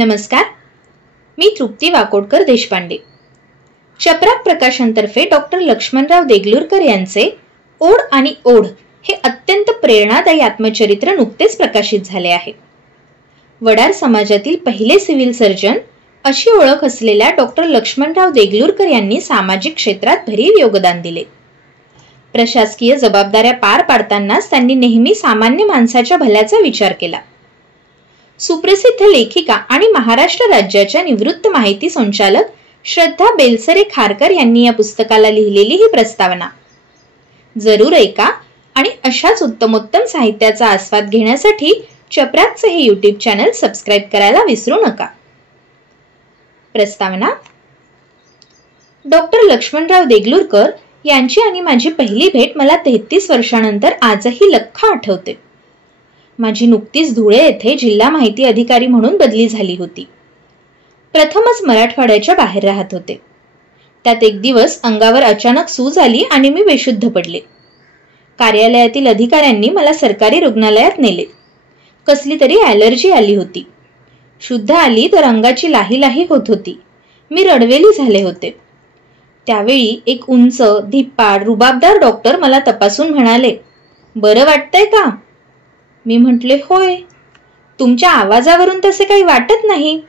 नमस्कार, मी तृप्ती वाकोडकर देशपांडे. चपराक प्रकाशनतर्फे डॉक्टर लक्ष्मणराव देगलूरकर यांचे ओढ आणि ओढ हे अत्यंत प्रेरणादायी आत्मचरित्र नुकतेच प्रकाशित झाले आहे. वडार समाजातील पहिले सिव्हिल सर्जन अशी ओळख असलेल्या डॉक्टर लक्ष्मणराव देगलूरकर यांनी सामाजिक क्षेत्रात भरीव योगदान दिले. प्रशासकीय जबाबदाऱ्या पार पाडतानाच त्यांनी नेहमी सामान्य माणसाच्या भल्याचा विचार केला. सुप्रसिद्ध लेखिका आणि महाराष्ट्र राज्याच्या निवृत्त माहिती संचालक श्रद्धा बेलसरे खारकर यांनी या पुस्तकाला लिहिलेली ही प्रस्तावना जरूर ऐका आणि अशाच उत्तमोत्तम साहित्याचा आस्वाद घेण्यासाठी चपराकचे हे यूट्यूब चॅनल सबस्क्राईब करायला विसरू नका. प्रस्तावना. डॉक्टर लक्ष्मणराव देगलूरकर यांची आणि माझी पहिली भेट मला 33 वर्षांनंतर आजही लख्ख आठवते. माझी नुकतीच धुळे येथे जिल्हा माहिती अधिकारी म्हणून बदली झाली होती. प्रथमच मराठवाड्याच्या बाहेर राहत होते. त्यात एक दिवस अंगावर अचानक सूज आली आणि मी बेशुद्ध पडले. कार्यालयातील अधिकाऱ्यांनी मला सरकारी रुग्णालयात नेले. कसली तरी ॲलर्जी आली होती. शुद्ध आली तर अंगाची लाही लाही होत होती. मी रडवेली झाले होते. त्यावेळी एक उंच धिप्पाड रुबाबदार डॉक्टर मला तपासून म्हणाले, बरं वाटतंय का? मी म्हटले, होय. तुमच्या आवाजावरून तसे काही वाटत नाही.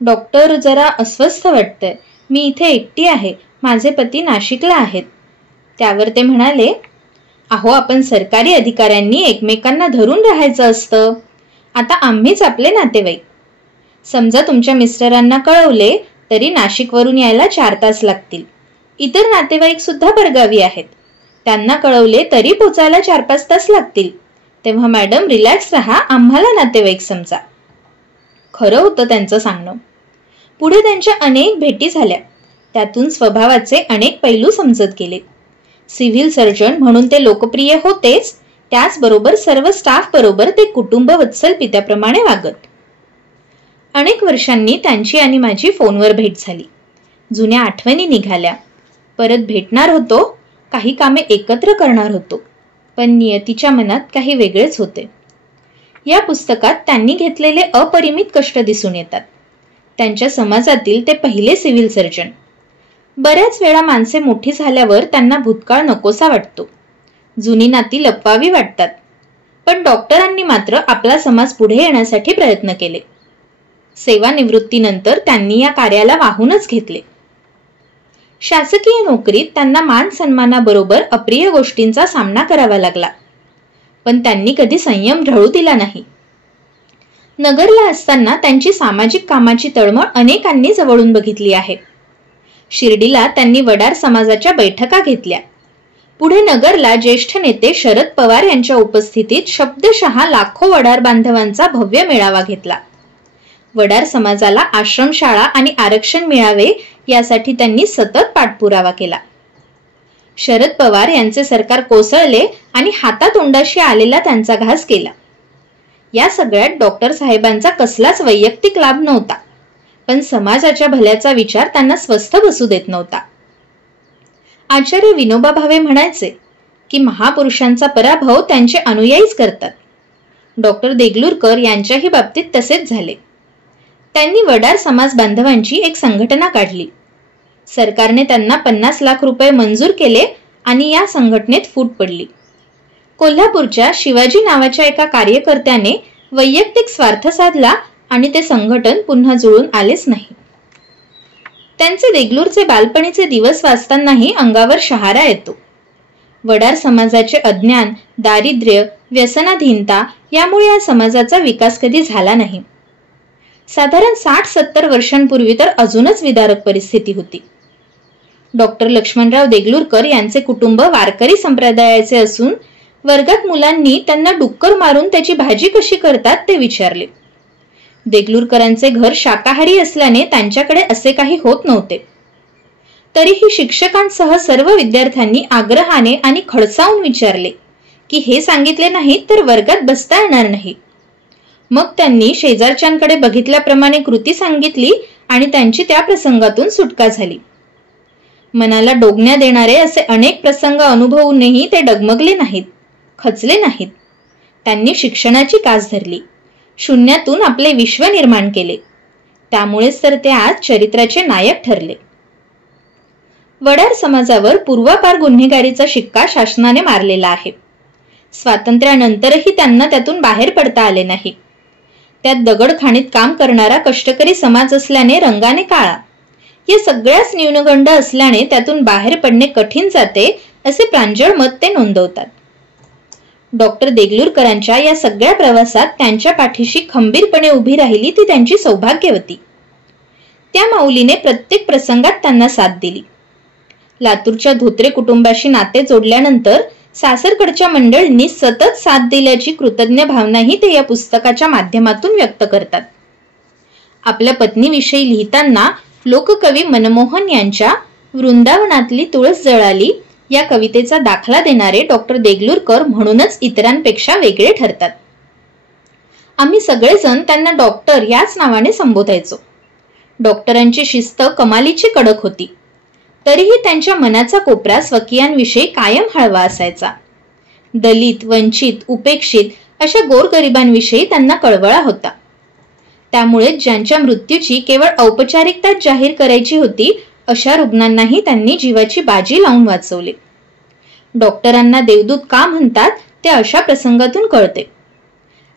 डॉक्टर, जरा अस्वस्थ वाटतंय. मी इथे एकटी आहे. माझे पती नाशिकला आहेत. त्यावर ते म्हणाले, अहो, आपण सरकारी अधिकाऱ्यांनी एकमेकांना धरून राहायचं असतं. आता आम्हीच आपले नातेवाईक. समजा तुमच्या मिस्टरांना कळवले तरी नाशिकवरून यायला 4 तास लागतील. इतर नातेवाईक सुद्धा परगावी आहेत. त्यांना कळवले तरी पोचायला 4-5 तास लागतील. तेव्हा मॅडम रिलॅक्स राहा, आम्हाला नातेवाईक समजा. खरं होतं त्यांचं सांगणं. पुढे त्यांच्या अनेक भेटी झाल्या. त्यातून स्वभावाचे अनेक पैलू समजत गेले. सिव्हिल सर्जन म्हणून ते लोकप्रिय होतेच, त्याचबरोबर सर्व स्टाफ बरोबर ते कुटुंब वत्सल पित्याप्रमाणे वागत. अनेक वर्षांनी त्यांची आणि माझी फोनवर भेट झाली. जुन्या आठवणी निघाल्या. परत भेटणार होतो, काही कामे एकत्र करणार होतो, पण नियतीच्या मनात काही वेगळेच होते. या पुस्तकात त्यांनी घेतलेले अपरिमित कष्ट दिसून येतात. त्यांच्या समाजातील ते पहिले सिव्हिल सर्जन. बऱ्याच वेळा माणसे मोठी झाल्यावर त्यांना भूतकाळ नकोसा वाटतो. जुनी नाती लपवावी वाटतात. पण डॉक्टरांनी मात्र आपला समाज पुढे येण्यासाठी प्रयत्न केले. सेवानिवृत्तीनंतर त्यांनी या कार्याला वाहूनच घेतले. शासकीय नोकरीत त्यांना मान सन्मानाबरोबर अप्रिय गोष्टींचा सामना करावा लागला, पण त्यांनी कधी संयम ढळू दिला नाही. नगरला असताना त्यांची सामाजिक कामाची तळमळ अनेकांनी जवळून बघितली आहे. शिर्डीला त्यांनी वडार समाजाच्या बैठका घेतल्या. पुढे नगरला ज्येष्ठ नेते शरद पवार यांच्या उपस्थितीत शब्दशः लाखो वडार बांधवांचा भव्य मेळावा घेतला. वडार समाजाला आश्रमशाळा आणि आरक्षण मिळावे यासाठी त्यांनी सतत पाठपुरावा केला. शरद पवार यांचे सरकार कोसळले आणि हातातोंडाशी आलेला त्यांचा घास केला. या सगळ्यात डॉक्टर साहेबांचा कसलाच वैयक्तिक लाभ नव्हता, पण समाजाच्या भल्याचा विचार त्यांना स्वस्थ बसू देत नव्हता. आचार्य विनोबा भावे म्हणायचे की महापुरुषांचा पराभव त्यांचे अनुयायीच करतात. डॉक्टर देगलूरकर यांच्याही बाबतीत तसेच झाले. त्यांनी वडार समाज बांधवांची एक संघटना काढली. सरकारने त्यांना 50 लाख रुपये मंजूर केले आणि या संघटनेत फूट पडली. कोल्हापूरच्या शिवाजी नावाच्या एका कार्यकर्त्याने वैयक्तिक स्वार्थ साधला आणि ते संघटन पुन्हा जुळून आलेच नाही. त्यांचे देगलूरचे बालपणीचे दिवस वाचतानाही अंगावर शहारा येतो. वडार समाजाचे अज्ञान, दारिद्र्य, व्यसनाधीनता यामुळे या समाजाचा विकास कधी झाला नाही. साधारण 60-70 वर्षांपूर्वी तर अजूनच विदारक परिस्थिती होती. डॉक्टर लक्ष्मणराव देगलूरकर यांचे कुटुंब वारकरी संप्रदायाचे असून वर्गात मुलांनी त्यांना डुक्कर मारून त्याची भाजी कशी करतात ते विचारले. देगलूरकरांचे घर शाकाहारी असल्याने त्यांच्याकडे असे काही होत नव्हते. तरीही शिक्षकांसह सर्व विद्यार्थ्यांनी आग्रहाने आणि खडसावून विचारले की हे सांगितले नाही तर वर्गात बसता येणार नाही. मग त्यांनी शेजारच्यांकडे बघितल्याप्रमाणे कृती सांगितली आणि त्यांची त्या प्रसंगातून सुटका झाली. मनाला डोगण्या देणारे असे अनेक प्रसंग अनुभवूनही ते डगमगले नाहीत, खचले नाहीत. त्यांनी शिक्षणाची कास धरली. शून्यातून आपले विश्व निर्माण केले. त्यामुळेच तर ते आज चरित्राचे नायक ठरले. वडार समाजावर पूर्वापार गुन्हेगारीचा शिक्का शासनाने मारलेला आहे. स्वातंत्र्यानंतरही त्यांना त्यातून बाहेर पडता आले नाही. त्यात दगडखाणीत काम करणारा कष्टकरी समाज असल्याने रंगाने काळा, या सगळ्याच न्यूनगंड असल्याने त्यातून बाहेर पडणे कठीण जाते असे प्रांजळ मत ते नोंदवतात. डॉक्टर देगलूरकरांच्या या सगळ्या प्रवासात त्यांच्या पाठीशी खंबीरपणे उभी राहिली ती त्यांची सौभाग्यवती. त्या माऊलीने प्रत्येक प्रसंगात त्यांना साथ दिली. लातूरच्या धोत्रे कुटुंबाशी नाते जोडल्यानंतर सासरकडच्या मंडळींनी सतत साथ दिल्याची कृतज्ञ भावनाही ते या पुस्तकाच्या माध्यमातून व्यक्त करतात. आपल्या पत्नीविषयी लिहिताना लोककवी मनमोहन यांच्या वृंदावनातली तुळस जळाली या कवितेचा दाखला देणारे डॉक्टर देगलूरकर म्हणूनच इतरांपेक्षा वेगळे ठरतात. आम्ही सगळेजण त्यांना डॉक्टर याच नावाने संबोधायचो. डॉक्टरांची शिस्त कमालीची कडक होती, तरीही त्यांच्या मनाचा कोपरा स्वकीयांविषयी कायम हळवा असायचा. दलित, वंचित, उपेक्षित अशा गोरगरिबांविषयी त्यांना कळवळा होता. त्यामुळे ज्यांच्या मृत्यूची केवळ औपचारिकताच जाहीर करायची होती अशा रुग्णांनाही त्यांनी जीवाची बाजी लावून वाचवले. डॉक्टरांना देवदूत का म्हणतात ते अशा प्रसंगातून कळते.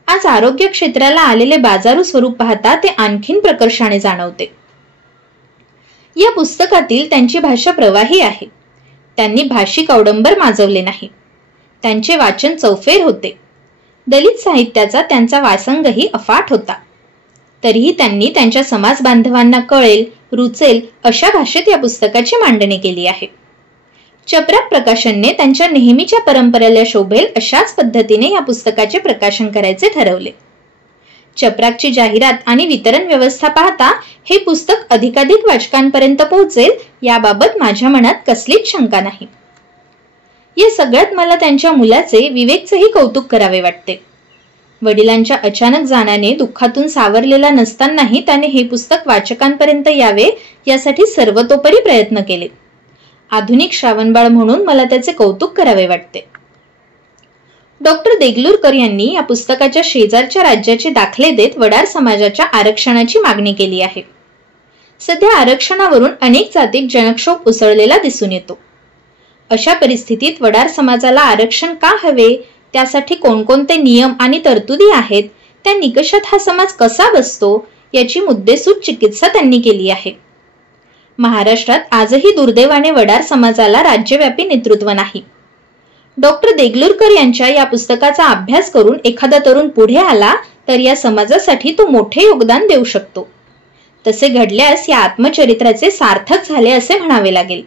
आज आरोग्य क्षेत्राला आलेले बाजारू स्वरूप पाहता ते आणखीन प्रकर्षाने जाणवते. या पुस्तकातील त्यांची भाषा प्रवाही आहे. त्यांनी भाषिक अवडंबर माजवले नाही. त्यांचे वाचन चौफेर होते. दलित साहित्याचा त्यांचा वासंगही अफाट होता. तरीही त्यांनी त्यांच्या समाज बांधवांना कळेल, रुचेल अशा भाषेत या पुस्तकाची मांडणी केली आहे. चपराक प्रकाशनने त्यांच्या नेहमीच्या परंपरेला शोभेल अशाच पद्धतीने या पुस्तकाचे प्रकाशन करायचे ठरवले. चपराकची जाहिरात आणि वितरण व्यवस्था पाहता हे पुस्तक अधिकाधिक वाचकांपर्यंत पोहोचेल याबाबत माझ्या मनात कसलीच शंका नाही. या सगळ्यात मला त्यांच्या मुलाचे, विवेकचेही कौतुक करावे वाटते. वडिलांच्या अचानक जाण्याने दुःखातून सावरलेला नसतानाही त्याने हे पुस्तक वाचकांपर्यंत यावे यासाठी सर्वतोपरी प्रयत्न केले. आधुनिक श्रावणबाळ म्हणून मला त्याचे कौतुक करावे वाटते. डॉक्टर देगलूरकर यांनी या पुस्तकाच्या शेजारच्या राज्याचे दाखले देत वडार समाजाच्या आरक्षणाची मागणी केली आहे. सध्या आरक्षणावरून अनेक जातीक जनक्षोभ उसळलेला दिसून येतो. अशा परिस्थितीत वडार समाजाला आरक्षण का हवे, त्यासाठी कोणकोणते नियम आणि तरतुदी आहेत, त्या निकषात हा समाज कसा बसतो याची मुद्देसूद चिकित्सा त्यांनी केली आहे. महाराष्ट्रात आजही दुर्दैवाने वडार समाजाला राज्यव्यापी नेतृत्व नाही. डॉक्टर देगलूरकर यांच्या या पुस्तकाचा अभ्यास करून एखादा तरुण पुढे आला तर या समाजासाठी तो मोठे योगदान देऊ शकतो. तसे घडल्यास या आत्मचरित्राचे सार्थक झाले असे म्हणावे लागेल.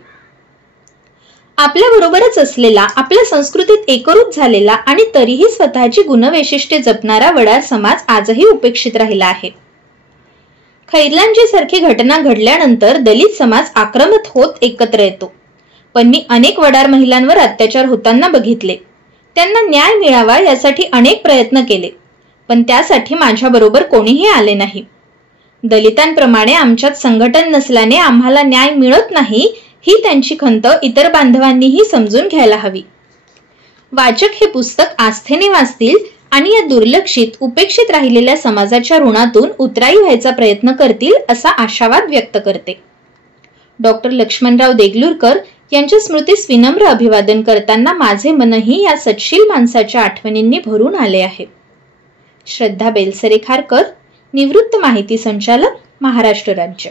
आपल्या बरोबरच असलेला, आपल्या संस्कृतीत एकरूप झालेला आणि तरीही स्वतःची गुणवैशिष्ट्ये जपणारा वडार समाज आजही उपेक्षित राहिला आहे. खैरलांजी सारखी घटना घडल्यानंतर दलित समाज आक्रमक होत एकत्र येतो. पण मी अनेक वडार महिलांवर अत्याचार होताना बघितले. त्यांना न्याय मिळावा यासाठी अनेक प्रयत्न केले, पण त्यासाठी माझ्या बरोबर कोणीही आले नाही. दलितांप्रमाणे आमच्यात संघटन नसल्याने आम्हाला न्याय मिळत नाही ही त्यांची खंत इतर बांधवांनीही समजून घ्यायला हवी. वाचक हे पुस्तक आस्थेने वाचतील आणि या दुर्लक्षित, उपेक्षित राहिलेल्या समाजाच्या ऋणातून उतराई व्हायचा प्रयत्न करतील असा आशावाद व्यक्त करते. डॉक्टर लक्ष्मणराव देगलूरकर यांच्या स्मृतीस विनम्र अभिवादन करताना माझे मनही या सत्शील माणसाच्या आठवणींनी भरून आले आहे. श्रद्धा बेलसरे खारकर, निवृत्त माहिती संचालक, महाराष्ट्र राज्य.